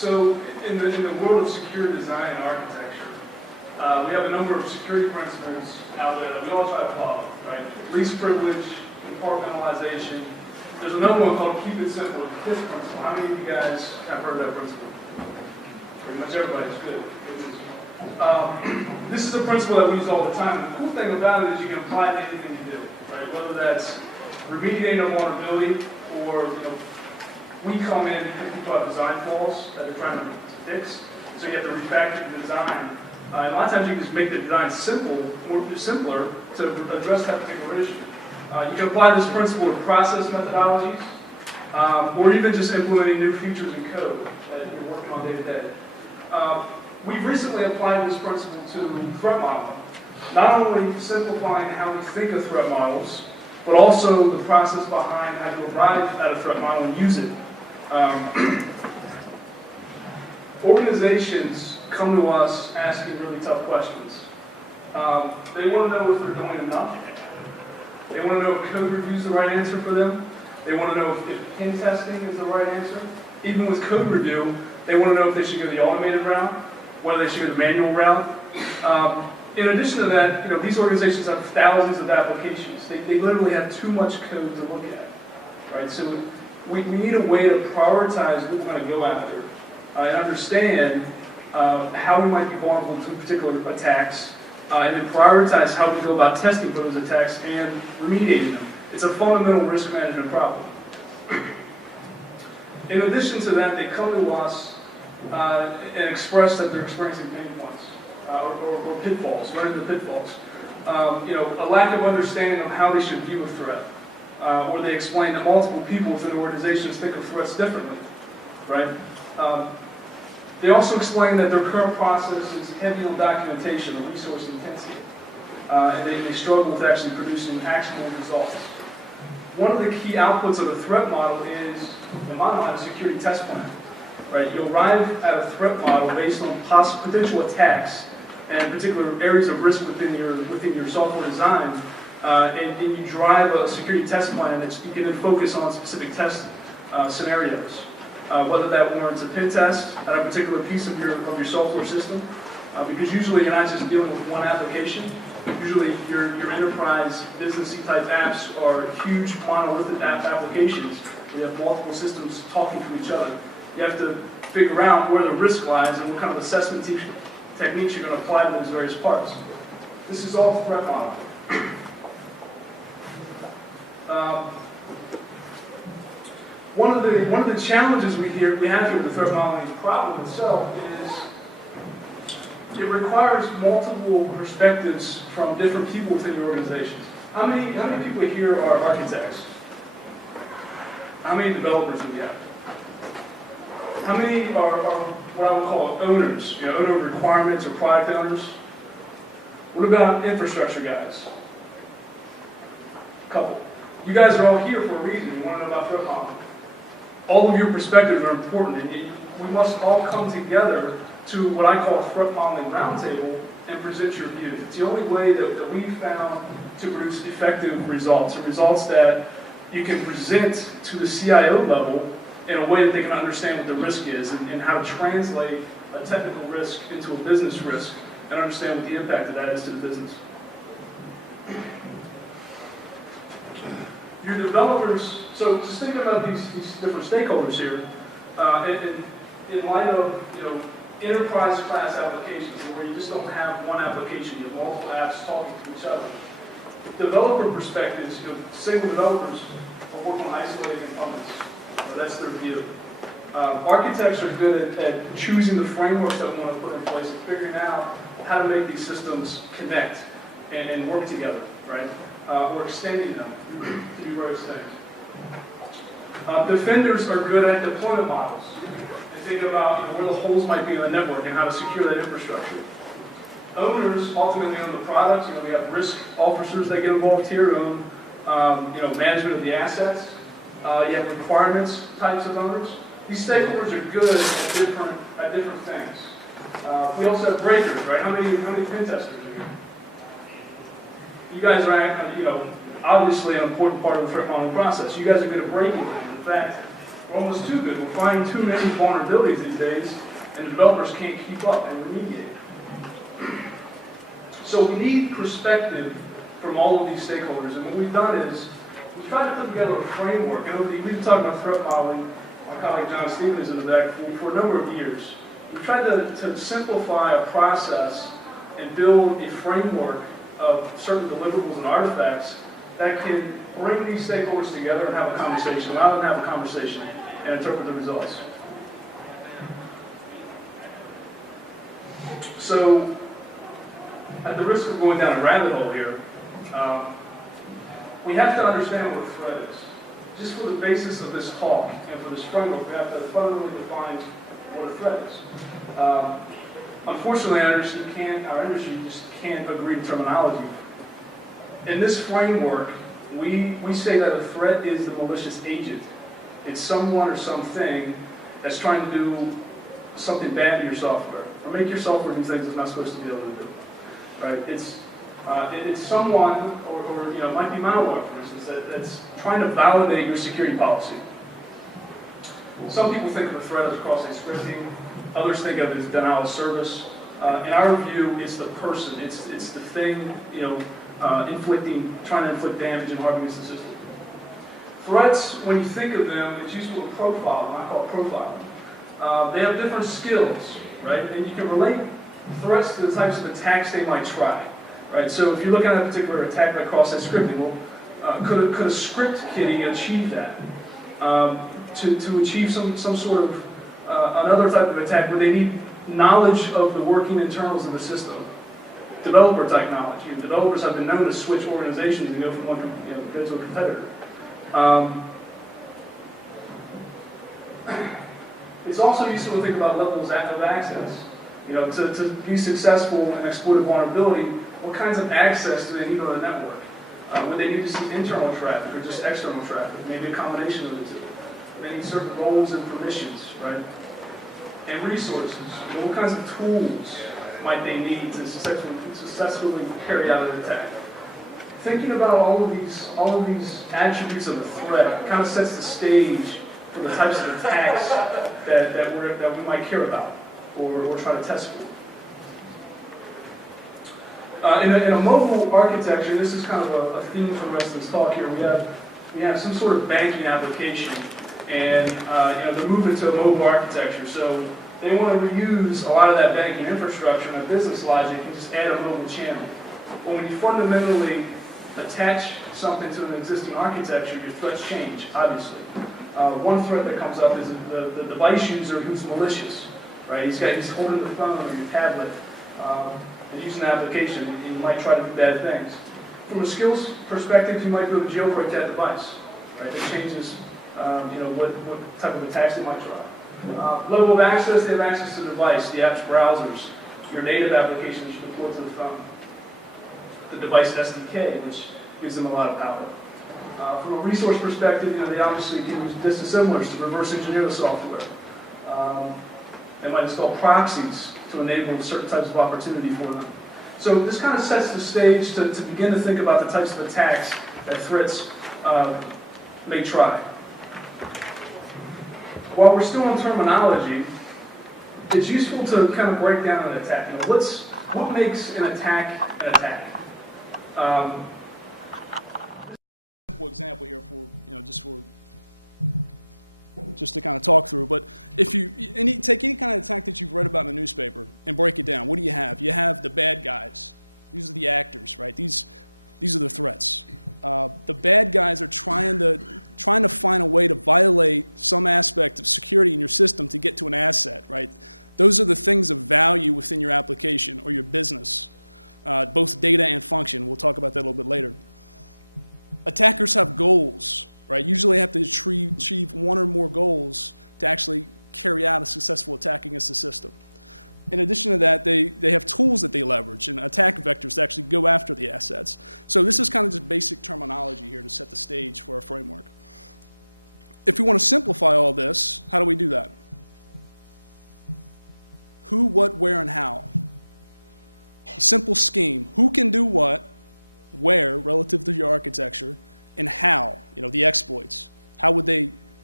So in the world of secure design and architecture, we have a number of security principles out there that we all try to follow, right? Least privilege, compartmentalization. There's another one called keep it simple, the KISS principle. How many of you guys have heard of that principle? Pretty much everybody's good. This is a principle that we use all the time. The cool thing about it is you can apply it to anything you do, right? Whether that's remediating a vulnerability or, we come in and people have design flaws that they're trying to fix, so you have to refactor the design. And a lot of times you can just make the design simple, or simpler to address that particular issue. You can apply this principle to process methodologies, or even just implementing new features in code that you're working on day to day. We've recently applied this principle to threat modeling, not only simplifying how we think of threat models, but also the process behind how to arrive at a threat model and use it. Organizations come to us asking really tough questions. They want to know if they're doing enough. They want to know if code review is the right answer for them. They want to know if pen testing is the right answer. Even with code review, they want to know if they should go the automated route, whether they should go the manual route. In addition to that, these organizations have thousands of applications. They literally have too much code to look at, right? So we need a way to prioritize what we're going to go after and understand how we might be vulnerable to particular attacks, and then prioritize how we go about testing for those attacks and remediating them. It's a fundamental risk management problem. In addition to that, they come to us and express that they're experiencing pain points or pitfalls, learning the pitfalls. A lack of understanding of how they should view a threat. Or they explain that multiple people within organizations think of threats differently, right? They also explain that their current process is heavy on documentation or resource intensive, and they struggle with actually producing actionable results. One of the key outputs of a threat model is, in my mind, a security test plan, right? You arrive at a threat model based on potential attacks and particular areas of risk within your software design. And you drive a security test plan that you can then focus on specific test scenarios. Whether that warrants a pen test at a particular piece of your software system, because usually you're not just dealing with one application. Usually your enterprise businessy type apps are huge monolithic applications. You have multiple systems talking to each other. You have to figure out where the risk lies and what kind of assessment techniques you're going to apply to those various parts. This is all threat modeling. One of the challenges we have here with the threat modeling problem itself is it requires multiple perspectives from different people within your organizations. How many people here are architects? How many developers do we have? How many are what I would call owners? Owner of requirements or product owners? What about infrastructure guys? A couple. You guys are all here for a reason. You want to know about threat modeling. All of your perspectives are important, and we must all come together to what I call a threat modeling roundtable and present your views. It's the only way that we've found to produce effective results, and results that you can present to the CIO level in a way that they can understand what the risk is and how to translate a technical risk into a business risk and understand what the impact of that is to the business. Your developers, so just think about these different stakeholders here, in light of enterprise class applications where you just don't have one application, you have multiple apps talking to each other. Developer perspectives, single developers are working on isolated components. That's their view. Architects are good at choosing the frameworks that we want to put in place and figuring out how to make these systems connect and work together, right? Or extending them to do various things. Defenders are good at deployment models. They think about where the holes might be in the network and how to secure that infrastructure. Owners ultimately own the products. We have risk officers that get involved here, own management of the assets. You have requirements types of owners. These stakeholders are good at different things. We also have breakers, right? How many pen testers are here? You guys are, obviously an important part of the threat modeling process. You guys are good at breaking them. In fact, We're almost too good. We're finding too many vulnerabilities these days, and developers can't keep up and remediate. So we need perspective from all of these stakeholders, and what we've done is we've tried to put together a framework. And we've been talking about threat modeling, my colleague John Stevens in the back, for a number of years. We've tried to simplify a process and build a framework of certain deliverables and artifacts that can bring these stakeholders together and have a conversation, allow them to have a conversation and interpret the results. So, at the risk of going down a rabbit hole here, we have to understand what a threat is. Just for the basis of this talk and for this framework, we have to fundamentally define what a threat is. Unfortunately, our industry just can't agree to terminology. In this framework, we say that a threat is the malicious agent. It's someone or something that's trying to do something bad to your software, or make your software do things it's not supposed to be able to do. Right? It's someone, or it might be malware, for instance, that's trying to validate your security policy. Some people think of a threat as cross-site scripting. Others think of it as denial of service. In our view, it's the person. It's the thing, trying to inflict damage and harm against the system. Threats, when you think of them, it's useful to profile them. I call it profiling. They have different skills, right? And you can relate threats to the types of attacks they might try, right? So if you're looking at a particular attack like cross-site scripting, well, could a script kiddie achieve that? To achieve some sort of another type of attack where they need knowledge of the working internals of the system, developer type knowledge. Developers have been known to switch organizations and go from one, go to a competitor. It's also useful to think about levels of access. To be successful and exploit a vulnerability, what kinds of access do they need on the network? Would they need to see internal traffic or just external traffic? Maybe a combination of the two. They need certain roles and permissions, right? And resources. What kinds of tools might they need to successfully carry out an attack? Thinking about all of these attributes of a threat kind of sets the stage for the types of attacks that we might care about or try to test for. In a mobile architecture, this is kind of a theme for the rest of this talk here. We have some sort of banking application, and they're moving to a mobile architecture. So they want to reuse a lot of that banking infrastructure and business logic and just add a mobile channel. But when you fundamentally attach something to an existing architecture, your threats change, obviously. One threat that comes up is the device user who's malicious, right? He's holding the phone or your tablet and using the application, and he might try to do bad things. From a skills perspective, you might be able to jailbreak that device, right? That changes, what type of attacks they might try. Level of access, they have access to the device, the app's browsers, your native application that you deploy to the phone, the device SDK, which gives them a lot of power. From a resource perspective, they obviously can use disassemblers to reverse engineer the software. They might install proxies to enable certain types of opportunity for them. So this kind of sets the stage to begin to think about the types of attacks that threats may try. While we're still on terminology, it's useful to kind of break down an attack. What makes an attack an attack? Simple example here for just to kind of talk through. But if you take any kind of attack that you've read about in the newspaper and break it down, what do you have? You have the bad guys. These are the actors, right? These are the threats. The bad guys are trying to find a way to violate some aspect of security in your system to get to an asset, right? Those are the things of value within your application or your business, both data and function. We'll talk about that a little bit later. Attackers have goals, right? Usually have to achieve one or more goals to actually carry out a successful attack against the system. In addition to that, they have tools that they leverage and attack vectors to actually go after the assets. So this is kind of just basic terminology here to set the stage for our framework. If we want to simplify all this, how do we do that? Who, what, where, and how. A simple scheme. Who can do what, where, relative to your architecture, and how, the exploits. How would they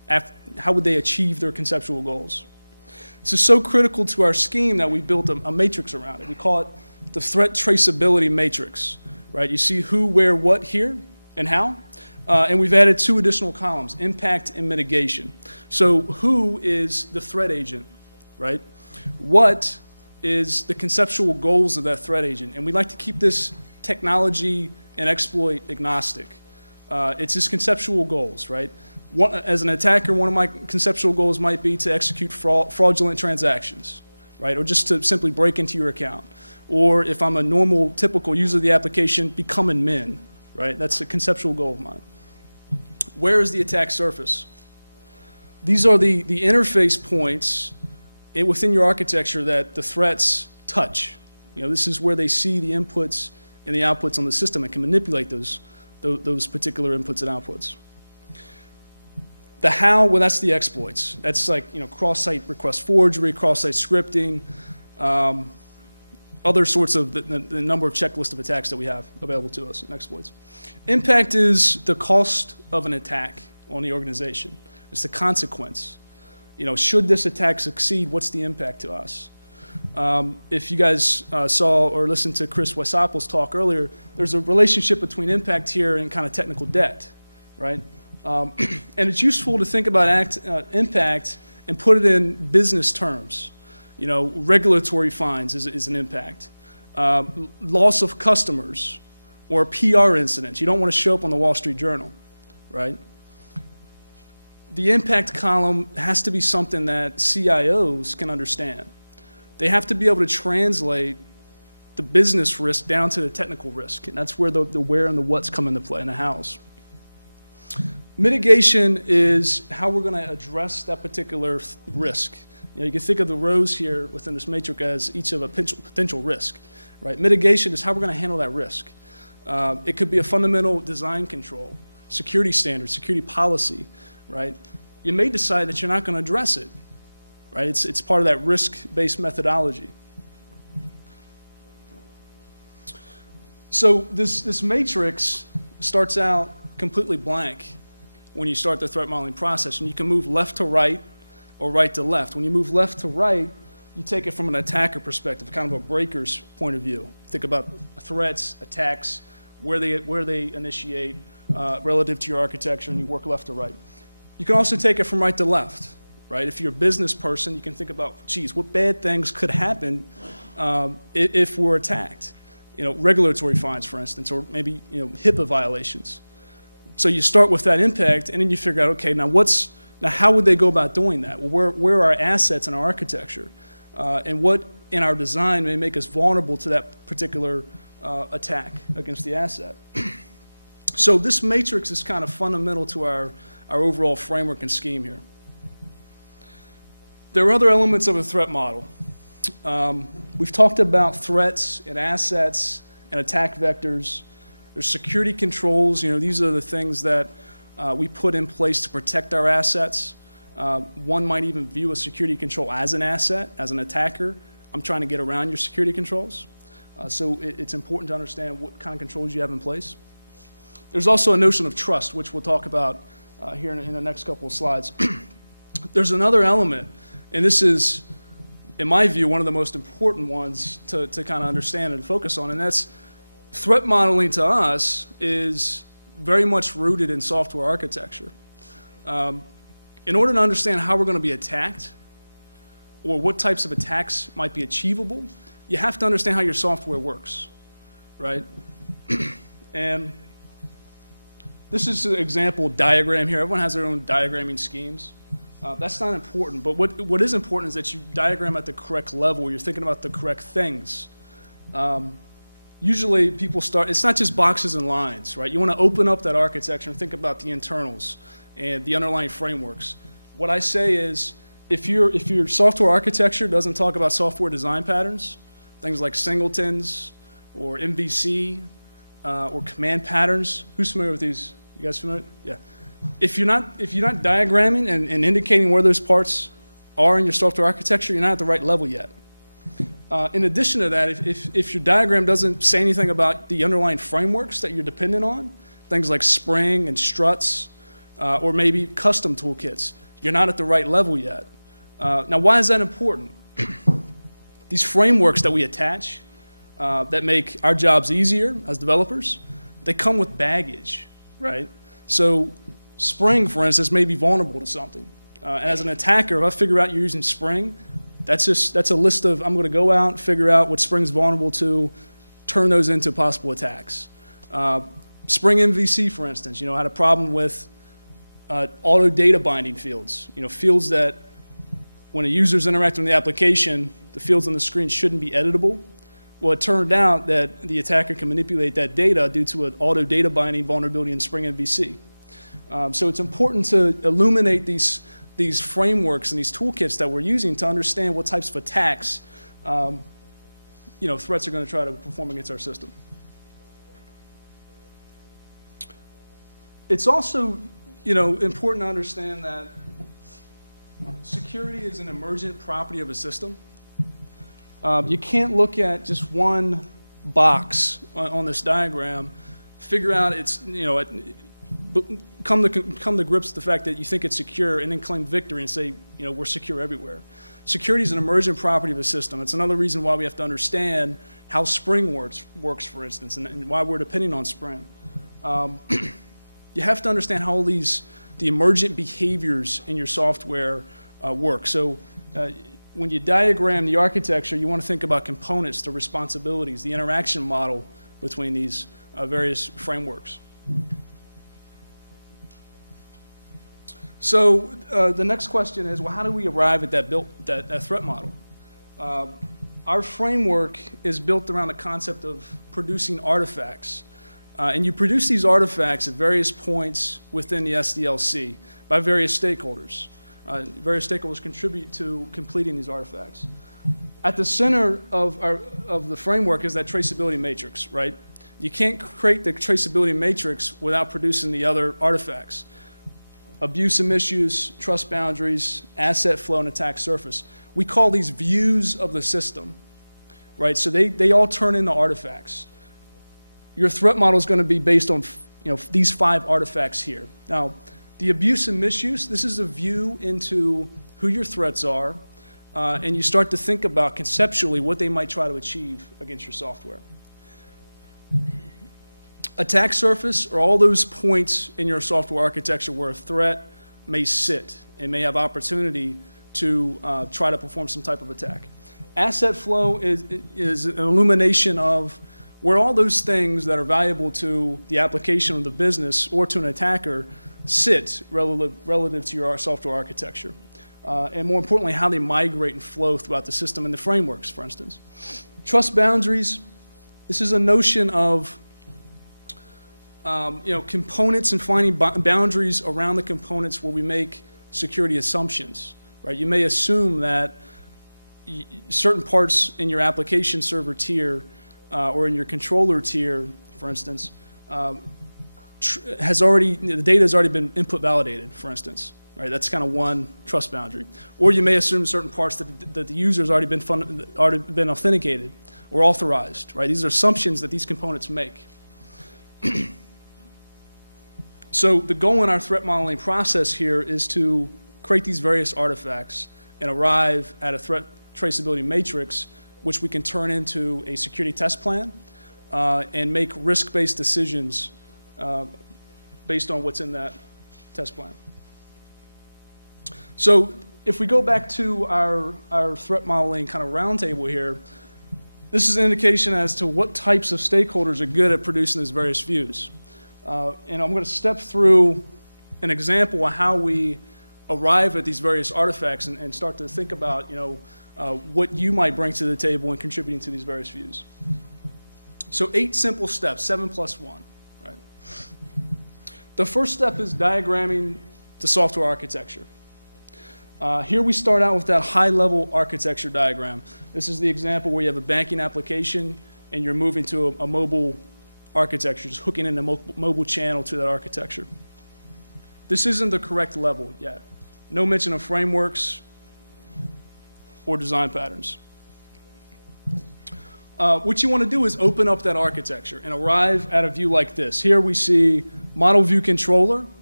how would they achieve their conceptual goals? This is so critical to our scheme that we built a matrix around it. We call it the threat traceability matrix, right? You see who, where, what here, and how. And we've added 2 additional columns, impact and mitigation. So who is the threat agent, right? What is the conceptual goals of that threat agent? And we like to keep this technology and exploit agnostic. It's his conceptual goals, right? As an attacker, one of my conceptual goals might be to execute fraudulent transactions, right? Or just to simply break into your account. Or if I'm a normal, typical user of the application, become admin, right? That's a conceptual goal of mine. Where is the attack surface? These are the interface points within your architecture that the threats touch. This is where they see the inputs and the outputs on the system and can manipulate those particular inputs and outputs. The how, well, that's the exploits. That's like, cross-site request forgery, cross-site scripting, other sorts of the number of checklist of attacks that we have available to us in exploits. Impact is the cost of an attack on the organization. It's the consequence. Should this attack succeed, what's the impact to us? If you guys saw or listened to Chris Wesopol's talk earlier, there's a relationship between impact here and kind of technical debt, right? And it's useful to think about impact and put it in business terms. Regulatory fines is an impact. Loss of customers or PR incidents. You don't want to show up on the Wall Street Journal, right? The impact column has to be something that CIOs can understand. They have to be able to translate the business risk down to the technical risk, and that's where the where and the what's come into play, and the hows. Mitigation is how we're going to address that particular risk. You can think of the rows here within this matrix as each of a potential risk, right? Mitigation is how we're going to handle that risk. It could be a fundamental design control, security standard, security policy, right? You may decide that you're not going to address it, right? It's part of that risk-based methodology. So this matrix starts out completely blank when you start the threat modeling process, and you can move left to right or right to left. When you move left to right, you take it from an attacker perspective, kind of a breaker's point of view. Think about threats, attacks, where they initiate relative to your architecture, and you work left to right. You can also take it from right to left, right? If you're a business person, you can think about, geez, what bad things could happen if we're attacked? Regulatory fines, for instance, or maybe HIPAA violations. So you start with that impact, and then you figure out, okay, now how would they go about doing that? Well, where are our assets in our architecture? And what in our design may make us vulnerable to that particular attack against the asset? So this matrix is kind of fundamental to our overall framework and scheme here. There are other elements of a threat model. We've talked about threats and assets and attack vectors. There's security controls. These are the things that we put in place to protect our assets. One might even view a security control as an asset, as an attacker. I'm trying to get around your security controls. So it's important to understand what kind of controls you have in place. There's also a notion of trust, which we'll talk about here in the next couple of slides. There's another element, and this is, in my view, one of the most important ones to kind of understand and focus on, and that's threat modeling to us is very much rooted in software architecture. In order to understand how we're going to be attacked or what types of attacks might be achievable, you have to understand how your software works, right? And this is an example diagram here. Everyone has their own diagramming schemes. That's not important, but what is important is that you diagram at the correct level. You're thinking about the correct things. Usually people start, it's not just boxes and lines, right? You want to open up that architecture and think about the internals and the underlying frameworks. What I say is, if your software architecture doesn't talk about software design patterns, things like singletons or MVC or command patterns, who's familiar with these? You guys familiar? Yeah. If you're not diagramming and indicating where those parts are in your software architecture, you're not at the right level yet. In addition to that, if your diagram doesn't say anything about the underlying frameworks that you're dependent on, things like Spring and struts, or maybe custom toolkits. You're not at the right level yet. Now, why is that important? These frameworks that we attach that make our jobs easier as developers, they come with baggage, right? So Spring, for instance, may be vulnerable to something. And as an attacker, if I figure out you're using Spring, that's a list of, I'm going to go out and figure out what Spring's vulnerable to, turn those into possible attacks. Spring MVC, for instance, had a problem with auto data binding fields, fields that when a user's interacting with the application, the fields on the screen shouldn't be editable. Well, it turned out that the attacker can manipulate that data due to an auto data binding vulnerability in Spring MVC. So it's important to illuminate these frameworks and these toolkits that we're using to understand what types of attacks threats are going to try to perform against our system. It's also important to understand that security is an emergent property of a system. You can't look at just one box on this diagram, figure out come to grips with the fact that you think it's secure, and then claim victory and say, we're secure everywhere. Security is an emergent property of a system. It's another reason why we have to understand how Spring works, for instance, and why we're depending on Spring. You have to understand how the emergent behaviors in your software work. So when you diagram the architecture, you want to think about components, the responsibilities, the interaction model between these various frameworks. So the next question is, well, how do we arrive at that threat model? Our framework is built around the concept of producing artifacts. And you produce these artifacts at various points within the SDLC by various stakeholders. Various stakeholders contribute to completing these artifacts. At the center of the framework is that traceability matrix, right? You can't create the traceability matrix without producing the other artifacts. Abuse and misuse, trust boundaries, asset flow, and attack surface. We call these views of the system, right? So they all turn into artifacts. Your threat model is going to be based on these 5 artifacts here. Now, the abuse and misuse, this is a view into who your threats are, and you start to think about conceptually what they might try to achieve against your software. Attack surface are all those points in your software architecture where a threat may sit and may have opportunity to try to perform some type of attack. Asset flow is an illumination of where all those things that are valuable to the application of the business or to an attacker sit relative to your software architecture. And more importantly, how they migrate and flow throughout the system and the frameworks, for instance. Trust boundaries, this is a notion of components and finding boundaries around the components where we make security assumptions, right? You may assume that certain parts in your application server tier or in your controller tier, for instance, the data has already been input validated, for instance, right? That's kind of one trust boundary. Or you may assume certain parts that the user has already been authenticated or authorized, right? These are assumptions that these components make. So the goal in our threat modeling process here is to create these various artifacts and arrive at a threat traceability matrix, which we can turn into a security test plan and make risk-based decisions based on what's in that test plan. So if we go back to our threat modeling kind of roundtable here, this is an indication as to what types of stakeholders are good at producing these various views. And I'm going to step through an example of how we arrive at these various artifacts and start to think about, what you might bring to the table in contributing to these various views. So 8 simple steps, 7 plus 1. Right? The first step is diagramming the software architecture. Here we start out with that high-level architecture diagram. This is the example where you have a banking application and you're moving to a mobile architecture, just hooking in a mobile channel to that architecture. This isn't the correct level yet. No mention of frameworks or design patterns. What you want to do is open up that architecture and arrive at a view like this. Here we see model view controller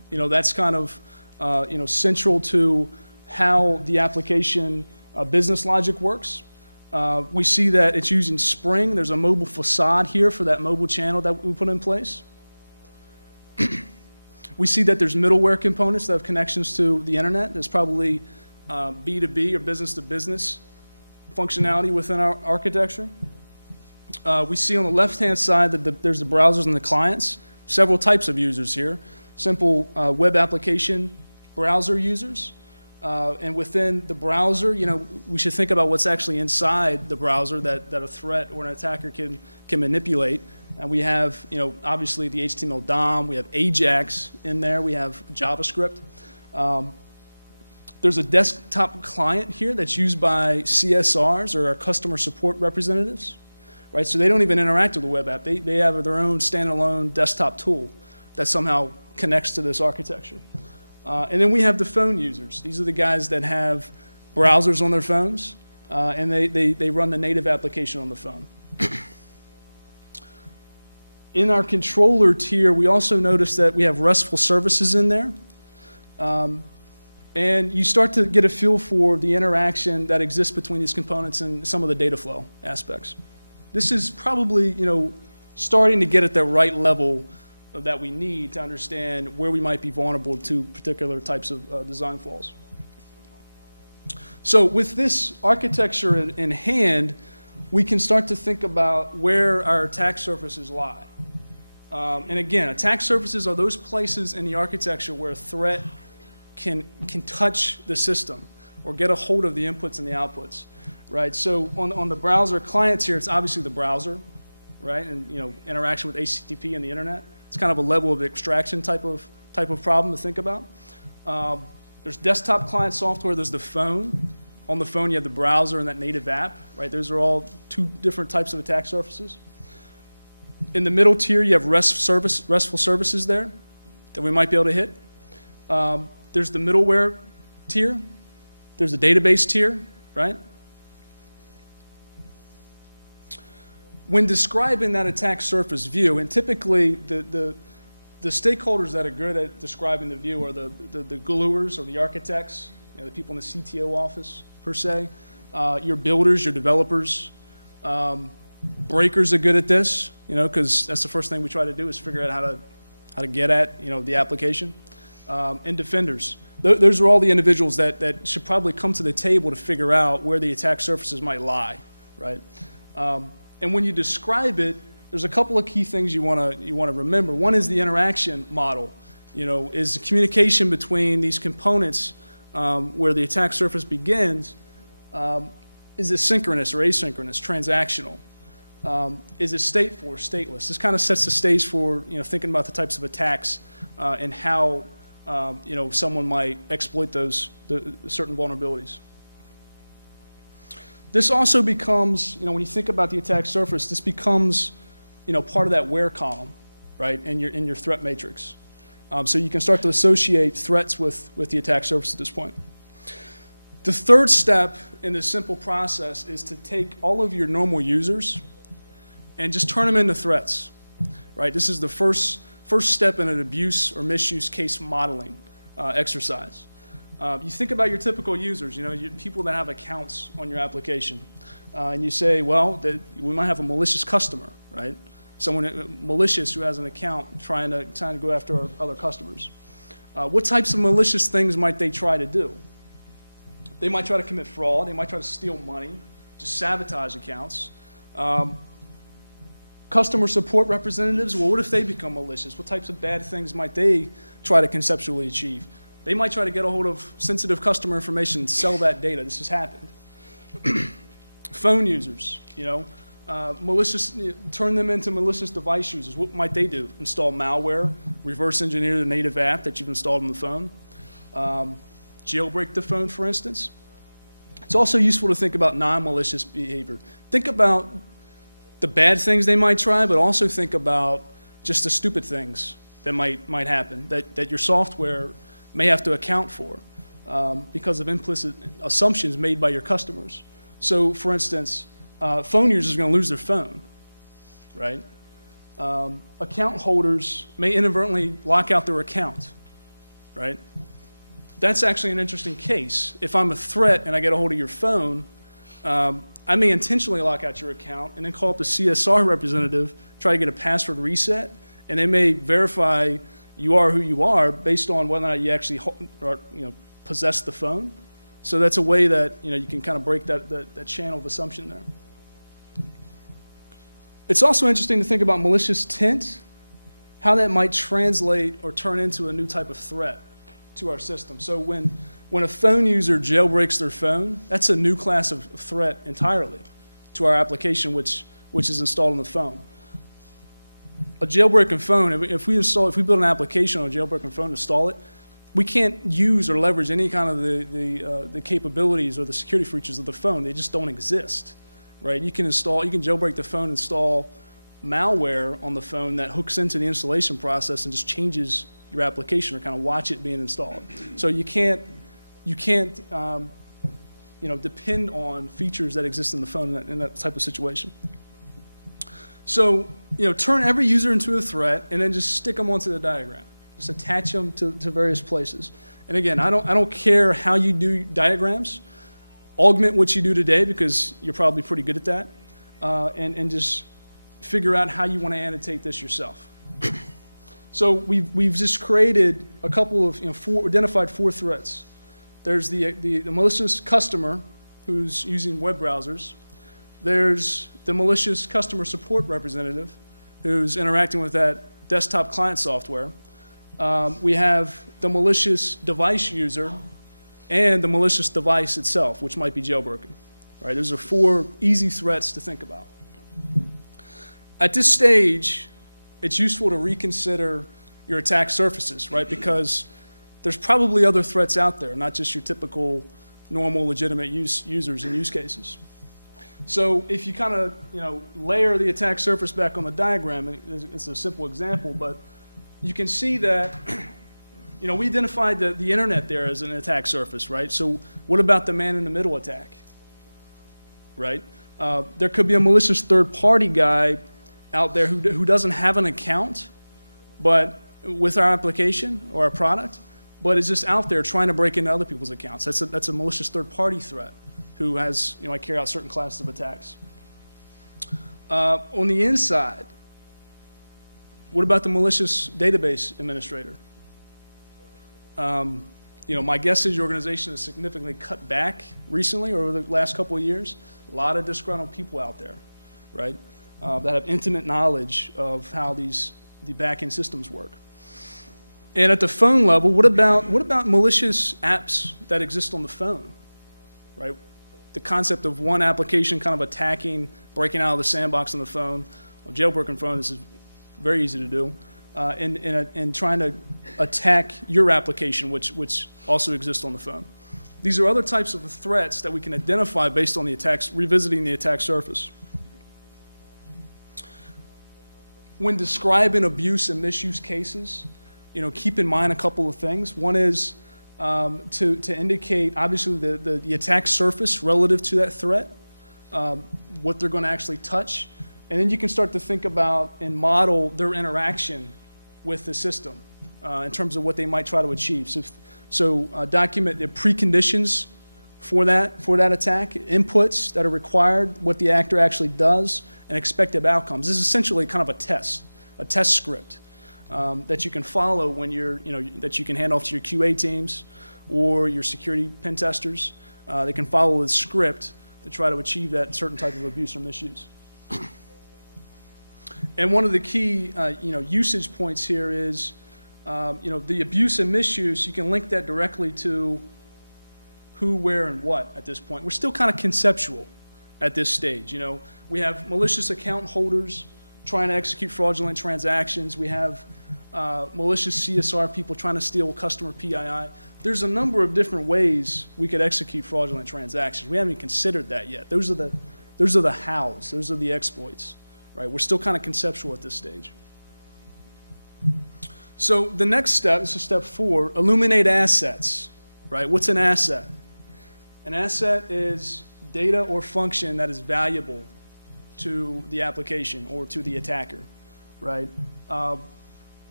That's kind of central to how the application business logic works. We see that it's using Spring. There's a mobile facade here for that mobile channel that we put in place. We see that there's middleware components that have connections to the internet. There's probably B2B or business-to-business functionality within our architecture. We see on the left-hand side that there's the browsers and the clients, several types of users here. Simple web application browser users. And within the browser, we should think about what's actually inside the browser that a threat or an attacker can manipulate. And we have, obviously the HTML DOM, we have AJAX in there, we have JavaScript. There's a desktop client here that's used by CSRs or our customer support representatives, right? So they don't even interact with the web app. They have their own standalone desktop tool that somehow connects to this architecture. And then we have the phone users. These are the guys that have browsers on their phones, and they run the native application on the phone. In our controller tier, we also notice that we have RESTful services in there. And you start to get a feel for the interaction that exists between these components and some of the data flow aspects. This is probably, starting to get at the right level that we need to understand where we might be vulnerable to particular types of design flaws. So with this architecture in hand, we can start to think about where our attack surfaces lie. And again, attack surfaces are those places in the architecture where a threat can touch the system or get a hold of the inputs and the outputs, right? So on the browser clients here, it's obviously the browser, right? And interaction with HTTP and the internet. It's kind of a level of abstraction type of problem to think about. There's desktop client software. There's the phone. On the phone, you have the browser and that native app, right? Those are all two different types of attack surfaces. In the middle tier, you have RESTful services there that we might be able to hit. There's the middleware tier. There's the database tier, right? When describing that attack surface view, and typically the stakeholders that are good at describing the view are the gluers or the architects, the people in the CTO office per se, your builders, your developers. Breakers are good at this, because that's the first thing we try to do is figure out how to get at the application. And defenders. Those are all the individuals that should probably come to the table to figure out where the attack surfaces might lie, right? And when you describe it, there's a couple of key things you want to remember. One is the interaction model. Is the communication between these components where the attack surface begins, is it synchronous or asynchronous, transactional? Is it stateful or stateless? This kind of sets the stage for thinking about the types of attacks and how someone might exploit those certain vulnerabilities. This also becomes, when you think about the attack surface, this becomes, part of that where column, right, in your threat matrix. So you can start to associate threats with the attack surface at this point. The third step in this simple process is to take all of your normal users and just turn them into threats, right? This is the first step in an abuse or misuse case modeling exercise. You think about your typical users, people that have accounts on your application, and you say, well, we might have a malicious customer, right? Someone malicious who has an account trying to go after our other customers. What types of malicious things might they try to do? They might try to commit fraud. They might try to steal money, just sabotage accounts. Customer support representatives, well, what if they become malicious? What types of bad things might they try to conceptually achieve? They might try to get a hold of sensitive customer information and sell that data. This has happened. Phone users, malicious, turn them into malicious device users. What might they do? Install malware, reverse engineer the native app that you've installed on the phone, jailbreak the phone, for instance. It's also useful to think about non-malicious behavior. Think about the bad things they might try, but also think about just the stupid things that might happen, that your software may have to account for because of implicit assumptions made by your customers. So, for instance, phone users are going to lose their phone, right? Account holders may inadvertently lock out their account, right? That's actually an interesting case. If I'm a threat and I get a hold of your phone, I may intentionally lock out your account and then call up a CSR representative, try to get a password reset, and they may verify you are who you are based on whether or not you actually possess the phone. So that's a way that you can kind of break that channel of assumption there. It's also interesting to think about malicious intent, how that might translate or turn into a new type of threat to our system. So when a phone user jailbreaks their phone, that's a new class of threat entirely to our application which is installed on the phone. A jailbroken phone, if we build an application on a jailbroken phone to install it, we can't use or leverage any kind of the capabilities or the security features of the phone. They just don't exist, right? You can jailbreak the phone, install malware on the phone that hooks into the installation process and just changes your application or kind of watch it being installed. So you can't depend on features that exist in the phone in that type of situation. So turn every user into a threat and then just stick them onto the diagram. Just attach them to various places. And again, I don't care how you do diagrams. Augment what you do today because you're probably pretty good at that, and just figure out how you want to annotate this yourself. So we've just created a couple of identified 4 threats. There's the malicious customer who's using web browsers. There's the malicious customer support representative who's interacting with that desktop client software. We have the malicious device user and the malicious device itself, which might be jailbroken. Right? Those are 4 easy threats to think about. At this stage, it's useful to reconsider your attack surfaces, right? Because there's probably other threats out there, not just your typical normal legitimate users and use cases. So if you kind of layer the attack surface back on the diagram, it's a simple example, but you can see that we identified the internet there as an attack surface, right? So what about the man-in-the-middle attack, right? There could be a malicious third-party guy out there who doesn't have an account, but with our application or our product, but is just out there trying to break into other people's accounts. That's a malicious third-party threat who has carry out certain classes of attacks. On the inside, what about the malicious database administrator? My guess is your organization has significantly cut back recently or over the last couple of years. A lot of disgruntled people out there, right, that have intimate knowledge of how the back-end systems work. And at the phone level, what about malicious apps that exist on the phone, right? The concept of one application kind of attacking, breaking out of the sandbox on the phone. On a jailbroken phone, this is very easy to do. And trying to attack your application, which also exists on the phone. These are other types of threats that we can identify based on the attacks, revisiting the attack surface. When describing abuse and misuse cases, keep in mind a couple of things. One is to indicate, obviously, the attack surface relative to that threat, what they're going to actually touch. And then you can start to think about and model their interaction with the system in terms of what they might try to achieve. So document the preconditions for that attack, inputs that are required, what the actor actually does, and expected outcomes. This is essentially kind of a test script that you can follow when that you can hand off to your QA teams or your security pen testers. They can follow the script to try to achieve that certain type of abuse or misuse. And one of the key, usage points here is, the abuse and misuse. You can link that directly to who, where, and what at this point. We're still kind of conceptual at this stage. We have malicious account holders trying to execute fraudulent transactions. We have malicious CSR people trying to steal customer PII. There's a number of different ways we could execute fraudulent transactions. We haven't even considered that yet. Those are the hows. Those are the exploits. Right? We're still kind of conceptual at this stage. So the next step, this is step 4, illuminate assets. Right? What's an asset? An asset is data or function that is valuable to the application or to the attacker. Right?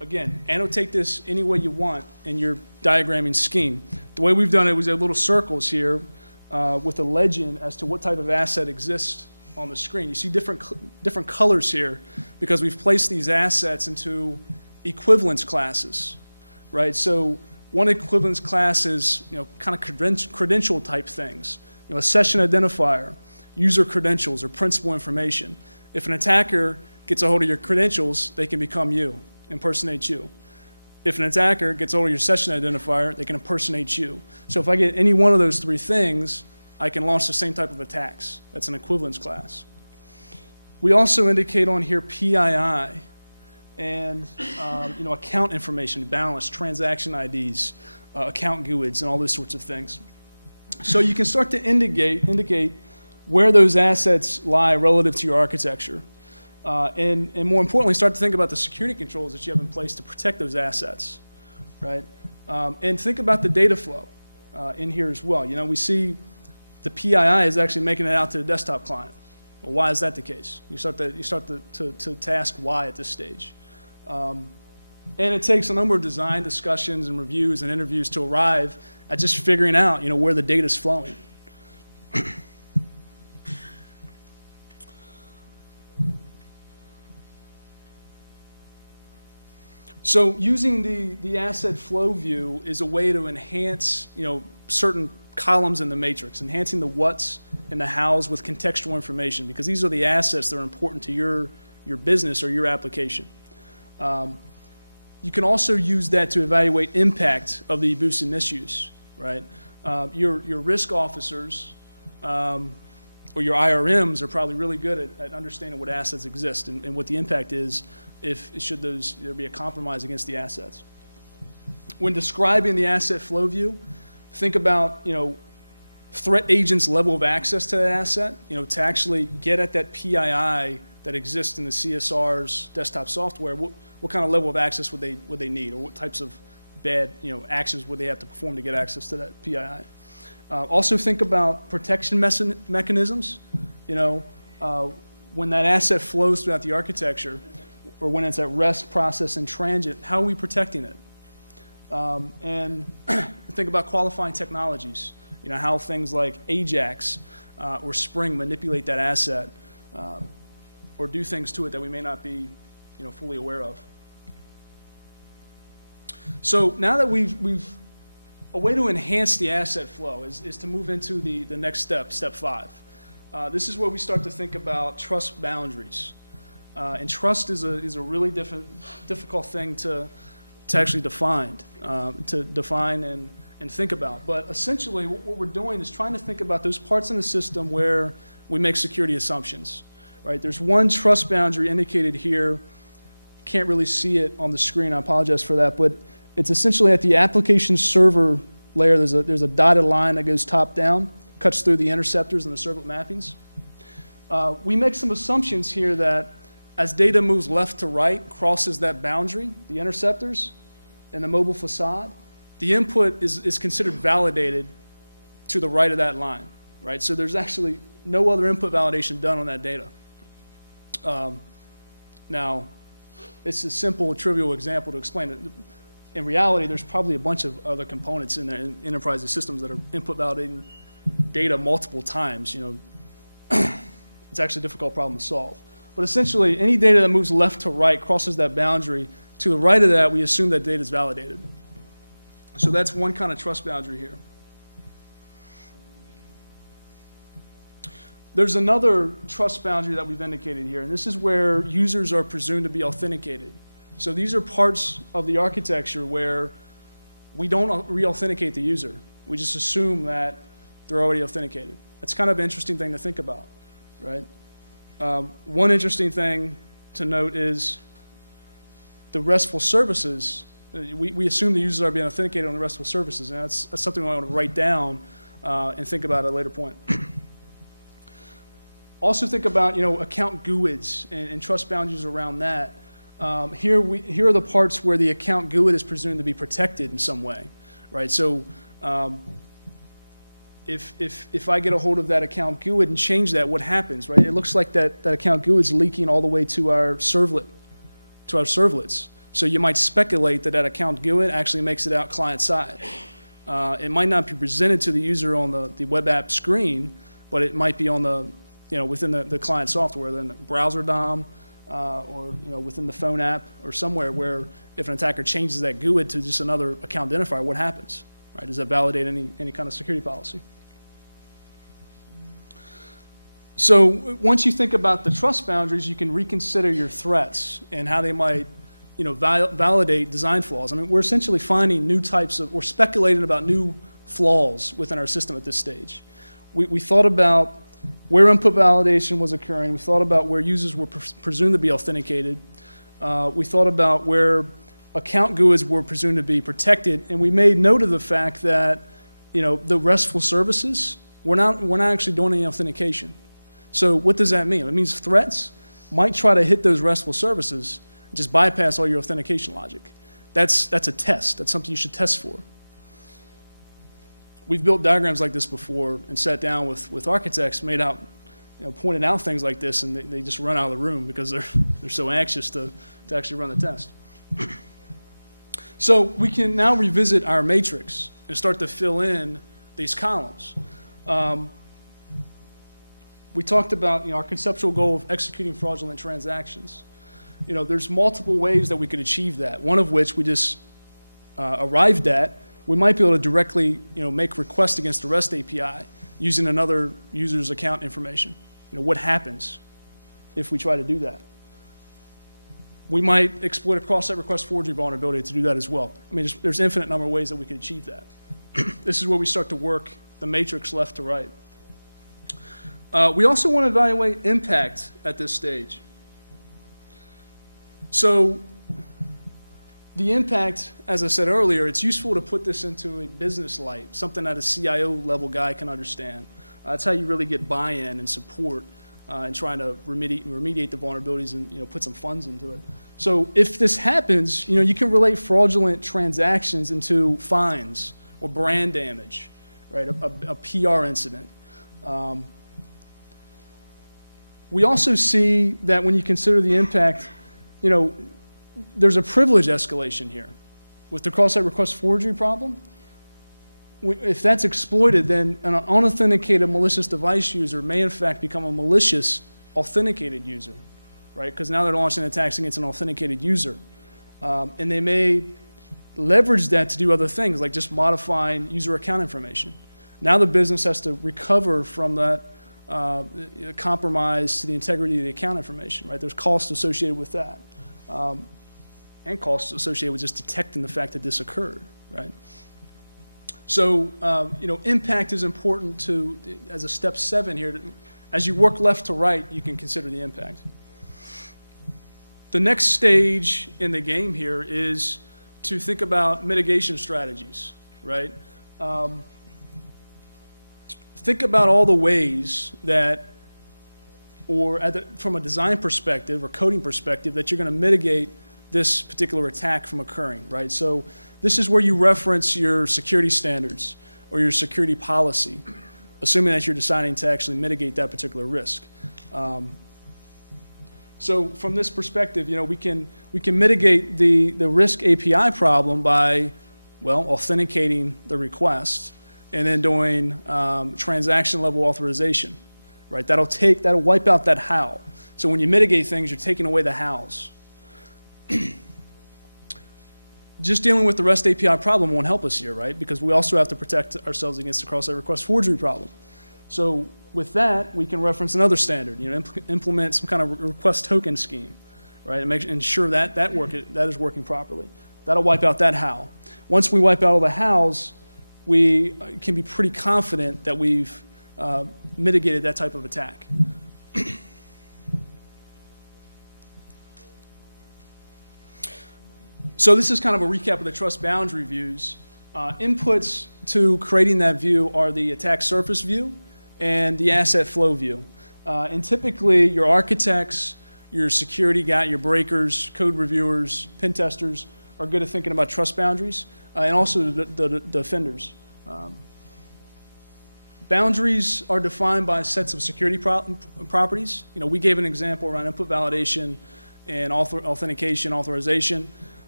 again, annotate this any way you want in your diagramming scheme. The way we've done it was little circles here with a legend as to what type of asset exists on the screen. You see different colors here because we've placed these assets into equivalence classes, right? So one equivalence class is, kind of credential type things, a session identifier, user credentials, or principal information. If an attacker gets a hold of your credentials, they can become you, impersonate you. If an attacker gets a hold of your session identifier, they can impersonate you. So if I get any one of those three things, I can launch the same type of attacks. That's an equivalence class. We also indicate on here PII and account information, balance, transaction IDs, account GUIDs, and all those sorts of things. So you can start to indicate where those assets lie relative to your architecture. And more importantly, start to think about the security controls that you have in place to protect those assets, right? And think about the data flow in here as well. We see the PII is actually making it out to the desktop client. Well, why is that the case? You start to ask why at this stage. And it takes a number of design discussions and reviews and interviews to arrive at just figuring out, where the data is flowing. So using the asset flow view is a way to enhance, certain columns in the matrix, enhancing the what's and the how's with contextual information, because these are the assets that are important to your business or your application. You can also use that to evaluate impact of the abuse and misuse, right? Your risk officers or your IRMs are probably really good at understanding what assets exist and what the impact is should there be a compromise against the assets. When describing the asset flow view, think about, threat agent's level of access to that asset, to actually get at that PII that exists in the CSR's desktop software. What kind of level of access would they need, or what types of bad, actions would they have to perform to get access to that PII? Also think about protection mechanisms. When that asset flows throughout the architecture, or when it's at rest, process, and transit, how are we protecting it? And think about qualifying technologies. How things like AJAX or Spring manipulate that asset or do things to it that we may not be, fully aware of. So now that we've a way to enhance the asset flow is to move into the next step, step 5. This is where we start to think about trust boundaries. And trust is a really difficult thing to actually define and think about. But essentially what we're doing is trying to think about those parts in the system where we make security assumptions, right? There's one trust boundary indicated here. Can't really see it on the screen, I apologize for that, but it's essentially at the application server layer, there's a dotted line that goes top down, cuts through the interceptors and the servlet mappings. We make some assumptions here that as data moves left to right, crosses that boundary, the interceptors and the mobile facade, the input is considered validated to the right of that line, right? So there's actually no other input validation done on that data. Now, it's a simple, trivial example to explain it. In reality, there's probably a bunch of other components in there in enterprise systems that are input validating data multiple times. It's actually a difficult problem to solve. But essentially, any data that moves left to right crosses that boundary. To the right of that, we assume that data is validated. So that's one kind of trust boundary here. There's another trust boundary that we've indicated here, and this is where users are presumed to be authenticated. So these are parts of the architecture where we don't re-authenticate the user. We just assume that they're already authenticated. That's kind of an interesting thing to think about, right? One interesting thing to note is the RESTful services. We assume the users are being authenticated on the RESTful services, and that's something I want to write down and think about at a later point. Also think about account GUIDs and trust boundaries around that. Here are the parts where the account GUID is presumed to be protected in some way, right? So if I get a hold of that account GUID and change that, what happens, right? It looks like that account GUID is leaking all the way to our servlets. So you might speculate that that account GUID actually makes it out client side. It might not be presented to the user on the web app screen, but it might be on the, within the client software, then the browser DOM, or within the phone app or somewhere where if an attacker changes that GUID to just another account identifier, what happens? Right? Does that validate any kind of security policy? So once you think about the trust boundaries, you can reconsider your threats and how they might validate design flaws. I mean, we're essentially finding new types of, we're speculating about new flaws within our system at this stage. We thought about where input validation was occurring. We thought about where users were presumed to be authenticated. We thought about where account GUIDs were presumed to be protected, and we made note of the fact that the RESTful services, we're not actually doing any authentication. So what does that mean? It means threats might try to hit those RESTful services and just bypass all your authentication logic. That's a test. That's something you should test for. We've built diagrams like this before and sat down with architects, pointed out things like this, and they just run out of the room because they're so anxious to actually run the test. So we can now revisit our matrix and start to fill in these columns. We talked about our conceptual goal of executing fraudulent transactions. There's multiple ways that we could achieve that, one of which we just arrived at. We might be able to directly make requests against the REST API using another user's account information. What happens if we try to do that? We might exploit a cross-site request forgery vulnerability to do that as well. I mean, there's an infinite number of ways that we could achieve that. This is where we start to work the matrix left to right. We also want to evaluate impact at this stage. So the impact, as I said earlier, it's useful to put this into a business light, something that a CIO level guy can understand. That's how you really get buy-in and support and trying to remediate the vulnerabilities and put some funds into it. So if this happens, you can relate fraudulent transactions into fines or brand damage, right? A PR incident. We also see that when you consider the impact, there's a privilege escalation here. With the cross-site request forgery problem, if that's exploited, then an unauthenticated malicious device user may in fact become a malicious authenticated user, right? Because now they're launching attacks against an authenticated user. And they may leverage that to do other things, like just modifying user account information. Now the business has to recover from that compromise to the integrity of the account information, right? There's costs associated with that. And costs associated with just detecting the fact that this occurred, right? So, impact is important as a step 7 here. As you work left to right, you can consider the impact. The next stage in the game here is to think about mitigation strategies, right? Think about all the ways that, from a design perspective or coding perspective, that you're going to mitigate this particular attack from occurring, right? So this is where you reference your security standards or your security policy, assuming that you're deciding to actually mitigate that particular risk. So from this perspective, we can mitigate the risk API problem by, authenticating the request and then doing transaction level authorization, right? That'll wipe out that how. So when you mitigate things, you're taking away the hows. Just dealing with the REST API problem won't help us here, right? Because we also have to protect ourselves against the cross-site request forgery problem. So with that, we can reference another standard, implement some kind of request token scheme, right? And ensure that that is working properly. That'll wipe out that how. Once we wipe out all the hows, we can be pretty confident that we've mitigated that type of attack. So this is kind of a recap of the trust boundary views. Inputs to creating that view are the attack surface view and the asset flow view. And typically your architects, your security guy, your breakers, code reviewers, pen testers are good at thinking about trust boundaries, and also the defenders. Boundaries are defined by sets of security properties. We gave an example around input validation and authentication, authorization.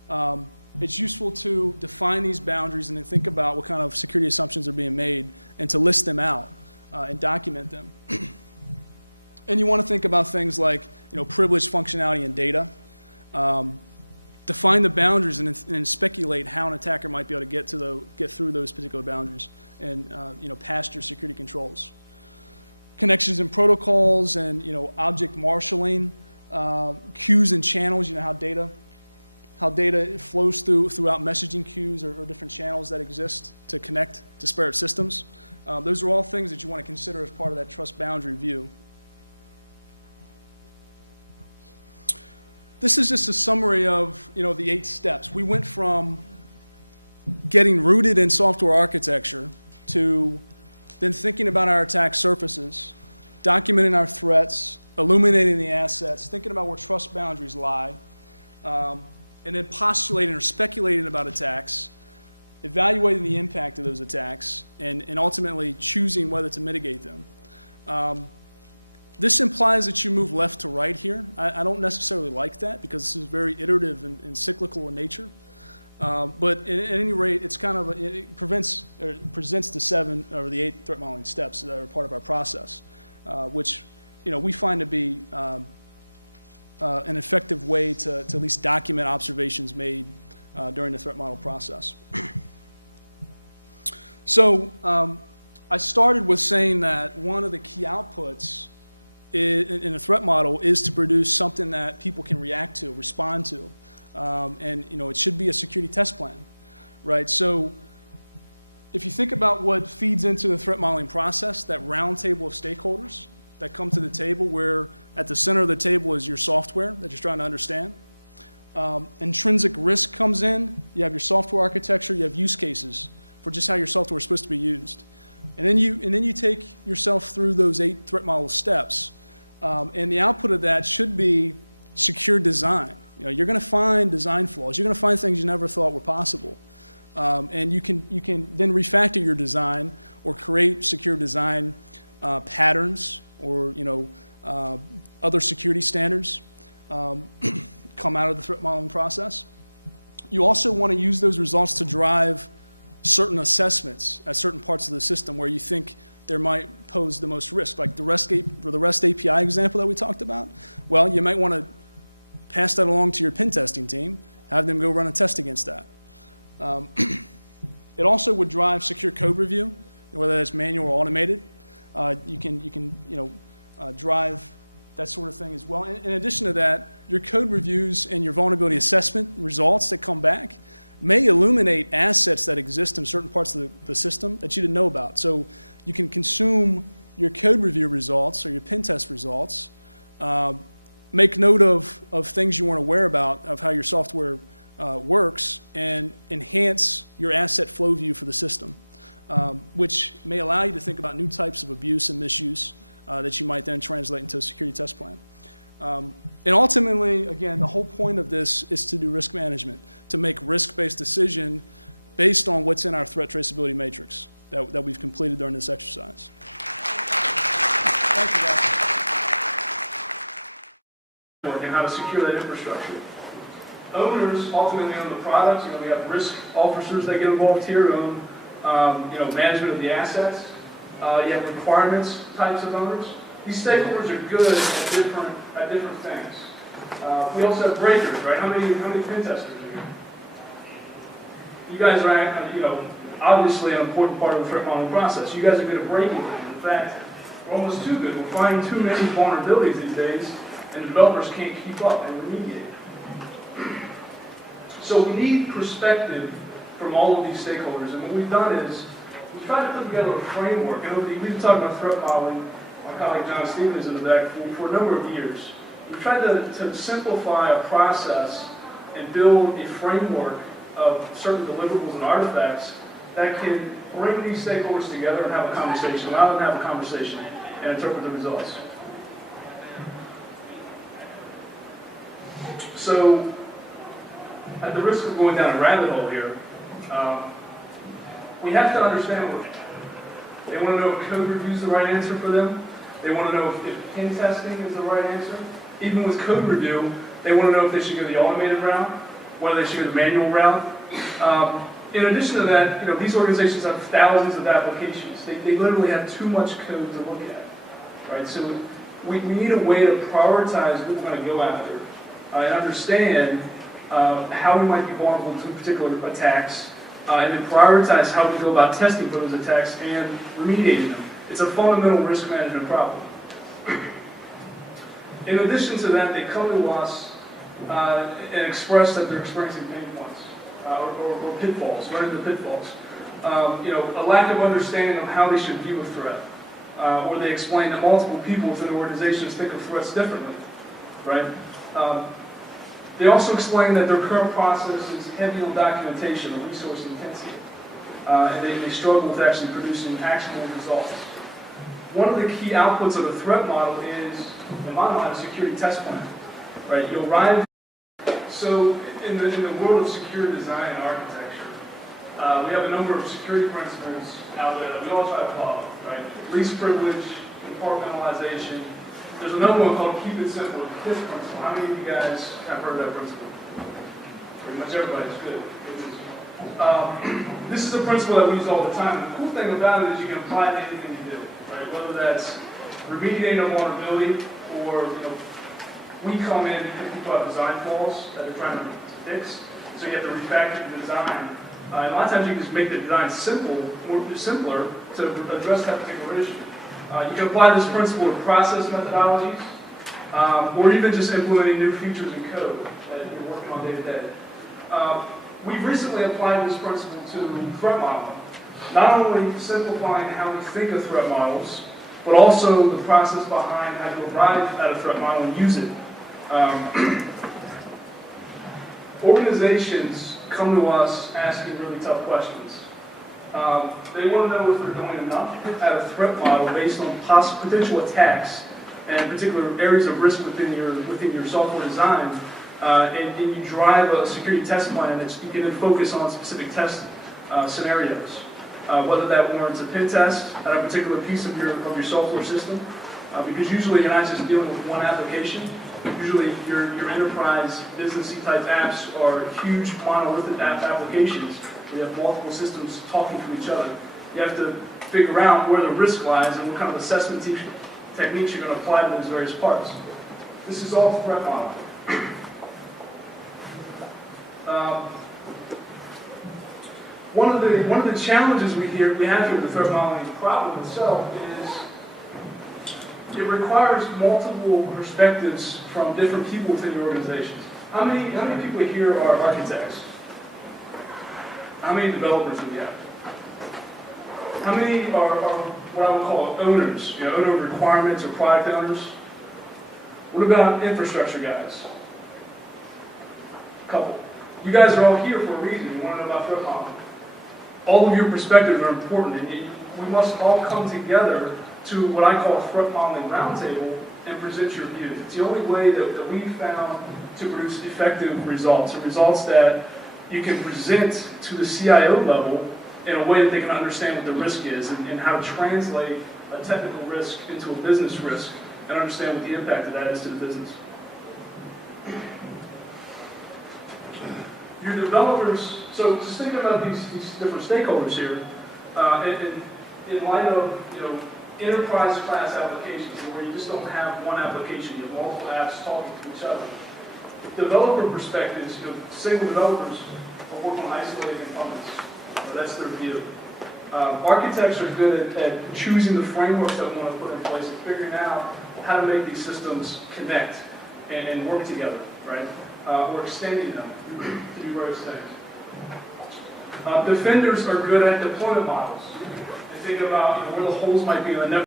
It's useful to define these boundaries and then think about what kind of security assumptions are being made and to list them out and document them. And you want to think about things like, privileged functionality and data. Define the boundaries and speculate how an attacker might be able to get through those particular boundaries and past your security controls. Connections and protocols and object marshaling, queues and channels. How data flows throughout messaging queues or different channels that exist to connect to disparate systems. Those are all things that you want to consider as part of that trust boundary view. This is just a summary of the 8 steps. We went from getting rooted in software architecture to then thinking about our attack surfaces, documenting our threats, illuminating the assets, thinking about where trust boundaries lie, and then postulating or speculating about attacks, evaluating the impact of those attacks, and ultimately choosing whether to mitigate them. This implies that you move left to right here. I don't necessarily like that because this is very iterative and cyclical in nature. But at any rate, it presents the 7 or the 8 threat modeling steps that are part of our process, which we find to be an effective way to at least document observations made during the threat model process. So I started with saying that one of the key outputs in a threat model is to produce something that people can react to, respond to. And it should be a security test plan, right? So if you think about what feeds into the threat modeling process, that round table of stakeholders that come to the table where at the center of the table is your software that you're trying to understand. Intrinsic risk comes in. You have your software architecture. You have use cases for just how your software is supposed to be used. And then you take yourself through those 8 threat model steps. And the output of that should be secure design. You're going to find design flaws. You're going to find things you never thought were possible. And you can then refactor your design or create secure design patterns or other security standards come out of the threat modeling process. You also want to use those results to drive certain assessments at certain parts of the system where you think there might pose the most risk, like the REST API example that we talked about. Well, you might want to pass that along to your pen testing team, have them go run a test against that. It also would drive secure code review, whether that's manual or automated. You can drive that sort of thing as well. In addition to that, your code reviews and your vulnerability assessment results that come back may illuminate assets that exist in certain parts of the system that you didn't know about. So you can consume your code review results or your pen test results, make note of things you weren't aware about, of how your software works, and enhance your asset flow view for the system, which may allow you to think about new types of abuse and misuse that you might then translate into a security test plan. And ultimately, again, the whole point of this is to do risk management, to make risk-based decision based on what's in our threat traceability matrix that we've completed during this exercise. Thank you, guys. And how to secure that infrastructure. Owners ultimately own the products. We have risk officers that get involved here who own management of the assets. You have requirements types of owners. These stakeholders are good at different things. We also have breakers, right? How many pen testers are here? You guys are, obviously an important part of the threat modeling process. You guys are good at breaking them. In fact, we're almost too good. We're finding too many vulnerabilities these days, and developers can't keep up and remediate. So we need perspective from all of these stakeholders, and what we've done is we've tried to put together a framework. And we've been talking about threat modeling. My colleague John Stevens in the back for a number of years. We've tried to simplify a process and build a framework of certain deliverables and artifacts that can bring these stakeholders together and have a conversation, allow them to have a conversation and interpret the results. So, at the risk of going down a rabbit hole here, we have to understand what they want to know if code review is the right answer for them. They want to know if pen testing is the right answer. Even with code review, they want to know if they should go the automated route whether they should go the manual route. In addition to that, these organizations have thousands of applications. They literally have too much code to look at, right? So we need a way to prioritize what we're going to go after and understand how we might be vulnerable to particular attacks, and then prioritize how we go about testing for those attacks and remediating them. It's a fundamental risk management problem. In addition to that, they come to us and express that they're experiencing pain points or pitfalls, running into pitfalls. A lack of understanding of how they should view a threat, or they explain that multiple people within organizations think of threats differently, right? They also explain that their current process is heavy on documentation or resource intensive, and they struggle with actually producing actionable results. One of the key outputs of a threat model is, in my mind, a security test plan, right? You arrive. So in the world of security design and architecture, we have a number of security principles out there that we all try to follow, right? Least privilege, compartmentalization. There's another one called keep it simple, the fifth principle. How many of you guys have heard of that principle? Pretty much everybody's good. This is a principle that we use all the time. The cool thing about it is you can apply it to anything you do, right? Whether that's remediating a vulnerability, or we come in and people have design flaws that they're trying to fix, so you have to refactor the design. And a lot of times you can just make the design simpler to address that particular issue. You can apply this principle to process methodologies, or even just implementing new features in code that you're working on day to day. We've recently applied this principle to threat modeling, not only simplifying how we think of threat models, but also the process behind how you arrive at a threat model and use it. Organizations come to us asking really tough questions. They want to know if they're doing enough at a threat model based on potential attacks and particular areas of risk within your software design, and you drive a security test plan that you can then focus on specific test scenarios. Whether that warrants a pen test at a particular piece of your software system, because usually you're not just dealing with one application. Usually your enterprise businessy type apps are huge monolithic applications. You have multiple systems talking to each other. You have to figure out where the risk lies and what kind of assessment techniques you're going to apply to those various parts. This is all threat modeling. One of the challenges we have here with the threat modeling problem itself is it requires multiple perspectives from different people within your organizations. How many people here are architects? How many developers do we have? How many are what I would call owners? Owner of requirements or product owners? What about infrastructure guys? A couple. You guys are all here for a reason. You want to know about threat modeling. All of your perspectives are important, and we must all come together to what I call a threat modeling roundtable and present your views. It's the only way that we've found to produce effective results, and results that you can present to the CIO level in a way that they can understand what the risk is and how to translate a technical risk into a business risk and understand what the impact of that is to the business. Your developers, so just think about these different stakeholders here, in light of enterprise class applications where you just don't have one application, you have multiple apps talking to each other. Developer perspectives, single developers are working on isolated components. That's their view. Architects are good at choosing the frameworks that we want to put in place and figuring out how to make these systems connect and work together, right? Or extending them to do various things. Defenders are good at deployment models. They think about where the holes might be in the network.